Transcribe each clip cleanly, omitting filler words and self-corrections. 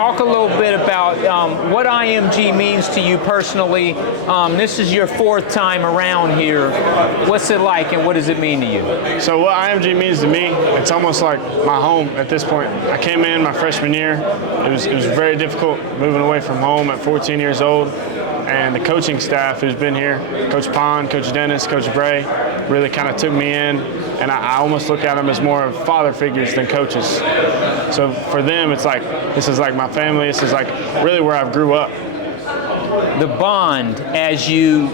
Talk a little bit about what IMG means to you personally. This is your fourth time around here. What's it like and what does it mean to you? So what IMG means to me, it's almost like my home at this point. I came in my freshman year. It was very difficult moving away from home at 14 years old. And the coaching staff who's been here, Coach Pond, Coach Dennis, Coach Bray, really kind of took me in. And I almost look at them as more of father figures than coaches. So for them, it's like, this is like my family. This is like really where I grew up. The bond as you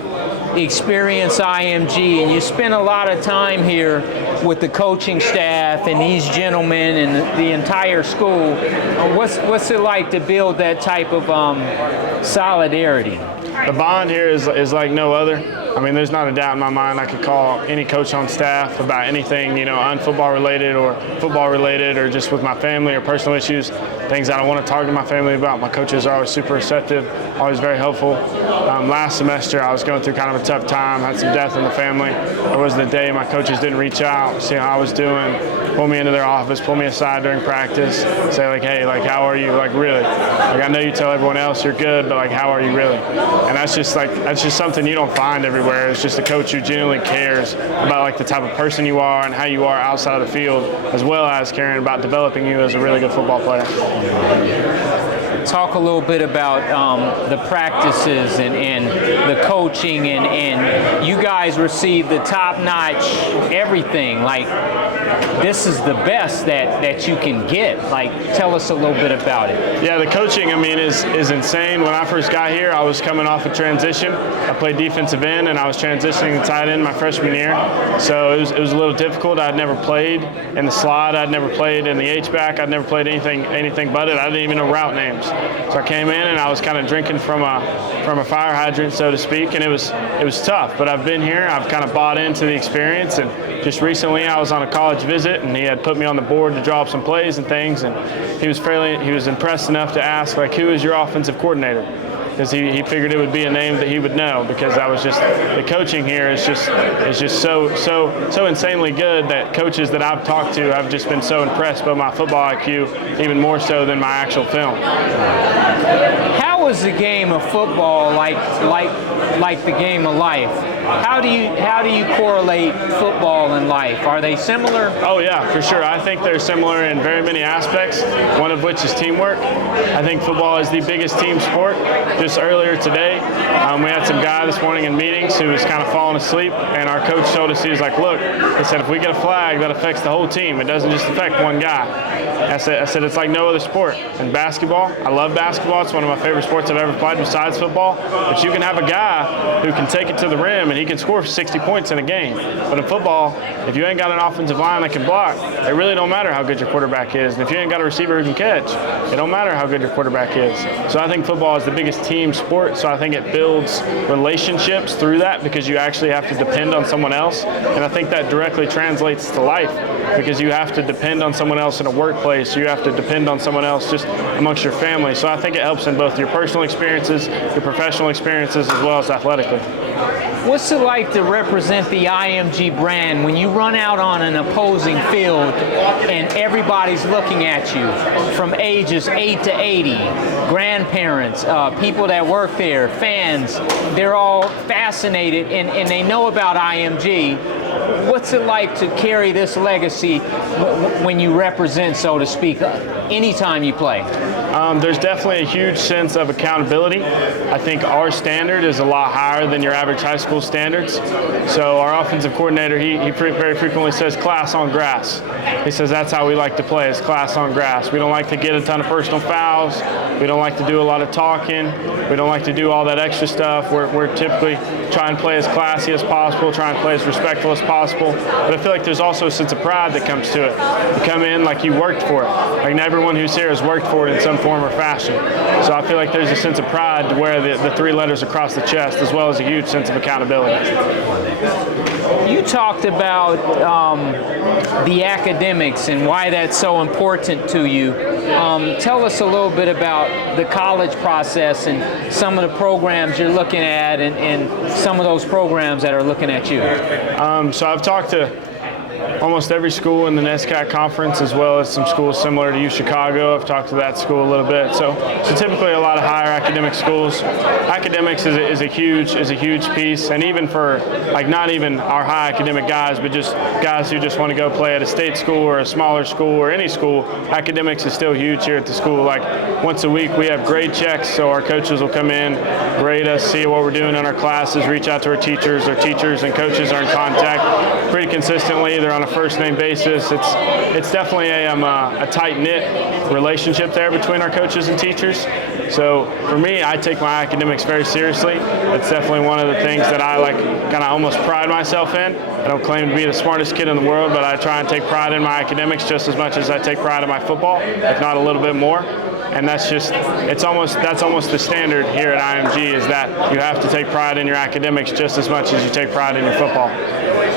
experience IMG, and you spend a lot of time here with the coaching staff and these gentlemen and the entire school. What's it like to build that type of solidarity? The bond here is like no other. I mean, there's not a doubt in my mind I could call any coach on staff about anything, unfootball related or football related or just with my family or personal issues, things I don't want to talk to my family about. My coaches are always super receptive, always very helpful. Last semester, I was going through kind of a tough time, had some death in the family. There was the day my coaches didn't reach out, see how I was doing, pull me into their office, pull me aside during practice, say like, hey, like, how are you? Like, really? Like, I know you tell everyone else you're good, but like, how are you really? And that's just something you don't find everywhere. It's just a coach who genuinely cares about like the type of person you are and how you are outside of the field, as well as caring about developing you as a really good football player. Talk a little bit about the practices and the coaching, and you guys receive the top-notch everything. Like, this is the best that you can get. Like, tell us a little bit about it. Yeah, the coaching, I mean, is insane. When I first got here, I was coming off a transition. I played defensive end, and I was transitioning to tight end my freshman year. So it was a little difficult. I'd never played in the slot. I'd never played in the H-back. I'd never played anything but it. I didn't even know route names. So I came in and I was kind of drinking from a fire hydrant, so to speak, and it was tough. But I've been here, I've kind of bought into the experience, and just recently I was on a college visit and he had put me on the board to draw up some plays and things, and he was impressed enough to ask, like, who is your offensive coordinator? Because he figured it would be a name that he would know, because that was just, the coaching here is just so insanely good that coaches that I've talked to have just been so impressed by my football IQ, even more so than my actual film. How is the game of football like the game of life? How do you correlate football and life? Are they similar? Oh yeah, for sure. I think they're similar in very many aspects, one of which is teamwork. I think football is the biggest team sport. Just earlier today, we had some guy this morning in meetings who was kind of falling asleep, and our coach told us, he was like, look, he said, if we get a flag, that affects the whole team. It doesn't just affect one guy. I said it's like no other sport. In basketball, I love basketball. It's one of my favorite sports I've ever played besides football. But you can have a guy who can take it to the rim and he can score 60 points in a game. But in football, if you ain't got an offensive line that can block, it really don't matter how good your quarterback is. And if you ain't got a receiver who can catch, it don't matter how good your quarterback is. So I think football is the biggest team sport. So I think it builds relationships through that, because you actually have to depend on someone else. And I think that directly translates to life, because you have to depend on someone else in a workplace. You have to depend on someone else just amongst your family. So I think it helps in both your personal experiences, your professional experiences, as well as athletically. What's it like to represent the IMG brand when you run out on an opposing field and everybody's looking at you, from ages 8 to 80, grandparents, people that work there, fans, they're all fascinated and they know about IMG. What's it like to carry this legacy when you represent, so to speak, anytime you play? There's definitely a huge sense of accountability. I think our standard is a lot higher than your average high school standards. So our offensive coordinator, he very frequently says class on grass. He says that's how we like to play, is class on grass. We don't like to get a ton of personal fouls. We don't like to do a lot of talking. We don't like to do all that extra stuff. We're typically try and play as classy as possible, try and play as respectful as possible. But I feel like there's also a sense of pride that comes to it. You come in like you worked for it. Like everyone who's here has worked for it in some form or fashion. So I feel like there's a sense of pride to wear the three letters across the chest, as well as a huge sense of accountability. You talked about the academics and why that's so important to you. Tell us a little bit about the college process and some of the programs you're looking at, and some of those programs that are looking at you. So I've talked to almost every school in the NESCAC conference, as well as some schools similar to U Chicago. I've talked to that school a little bit. So typically a lot of higher academic schools. Academics is a huge piece, and even for like not even our high academic guys, but just guys who just want to go play at a state school or a smaller school or any school, academics is still huge here at the school. Like once a week we have grade checks, so our coaches will come in, grade us, see what we're doing in our classes, reach out to our teachers. Our teachers and coaches are in contact pretty consistently. They're on a first name basis. It's definitely a tight-knit relationship there between our coaches and teachers. So for me, I take my academics very seriously. It's definitely one of the things that I like kind of almost pride myself in. I don't claim to be the smartest kid in the world, but I try and take pride in my academics just as much as I take pride in my football, if not a little bit more. And that's almost the standard here at IMG, is that you have to take pride in your academics just as much as you take pride in your football.